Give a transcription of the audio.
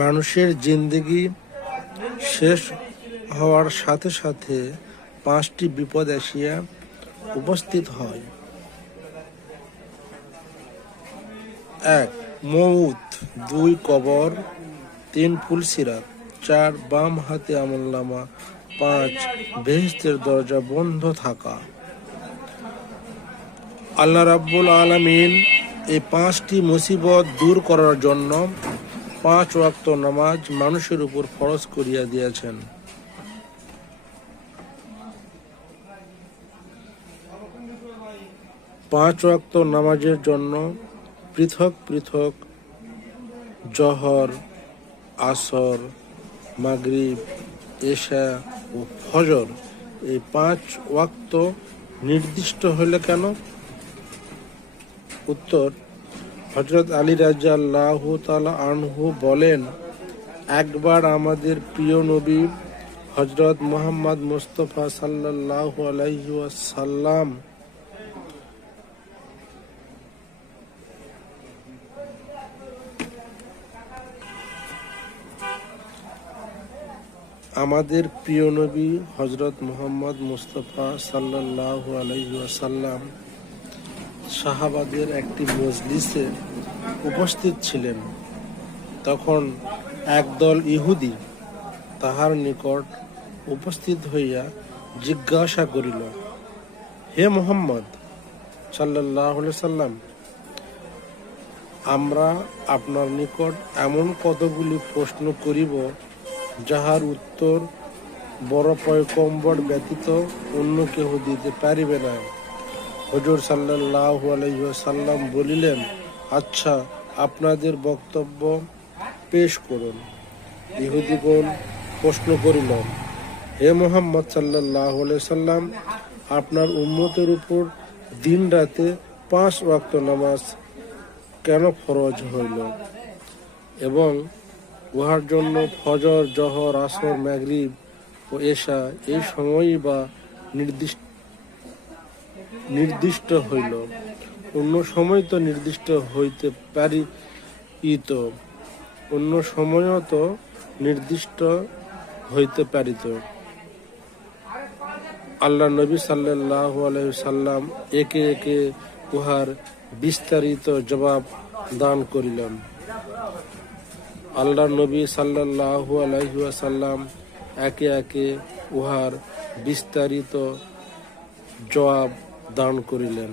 মানুষের জিন্দেগি শেষ হওয়ার সাথে সাথে 5টি বিপদ আসিয়া উপস্থিত হয়। 1. মউত, 2. কবর, 3. পুলসিরাত, 4. বাম হাতে আমলনামা, 5. বেহেশতের দরজা বন্ধ থাকা। আল্লাহ রাব্বুল আলামিন এই 5টি মুসিবত দূর করার জন্য 5 ওয়াক্ত নামাজ মানুষের উপর ফরজ করিয়া দিয়েছেন। 5 ওয়াক্ত নামাজের জন্য পৃথক পৃথক জহর, আসর, মাগরিব, এশা ও ফজর এই 5 ওয়াক্ত নির্দিষ্ট হলে কেন? উত্তর, হযরত আলী রাদিয়াল্লাহু তাআলা আনহু বলেন, একবার আমাদের প্রিয় নবী হযরত মুহাম্মদ মুস্তাফা সাল্লাল্লাহু আলাইহি ওয়াসাল্লাম আমাদের প্রিয় নবী হযরত মুহাম্মদ মুস্তাফা সাল্লাল্লাহু আলাইহি ওয়াসাল্লাম সাহাবাদের একটি মজলিসে উপস্থিত ছিলেন। তখন একদল ইহুদি তাহার নিকট উপস্থিত হইয়া জিজ্ঞাসা করিল, হে মুহাম্মদ সাল্লাল্লাহু আলাইহি সাল্লাম, আমরা আপনার নিকট এমন কতগুলি প্রশ্ন করিব যাহার উত্তর বড় পয়গম্বর ব্যতীত অন্য কেহ দিতে পারিবে না। হুজুর সাল্লাল্লাহু আলাইহি ওয়াসাল্লাম বলিলেন, আচ্ছা, আপনাদের বক্তব্য পেশ করুন। ইহুদিগণ প্রশ্ন করিল, হে মুহাম্মদ সাল্লাল্লাহু আলাইহি সাল্লাম, আপনার উম্মতের উপর দিন রাতে 5 ওয়াক্ত নামাজ কেন ফরজ হইল এবং উহার জন্য ফজর, জহর, আসর, মাগরিব ও এশা এই সময়ই বা নির্দিষ্ট হইল? অন্য সময় তো নির্দিষ্ট হইতে পারিত, অন্য সময়ও তো নির্দিষ্ট হইতে পারিত। আল্লাহ নবী সাল্লাল্লাহু আলাইহি সাল্লাম একে একে উহার বিস্তারিত জবাব দান করিলেন। আল্লাহ নবী সাল্লাল্লাহু আলাইহি ওয়াসাল্লাম একে একে উহার বিস্তারিত জবাব দান করিলেন।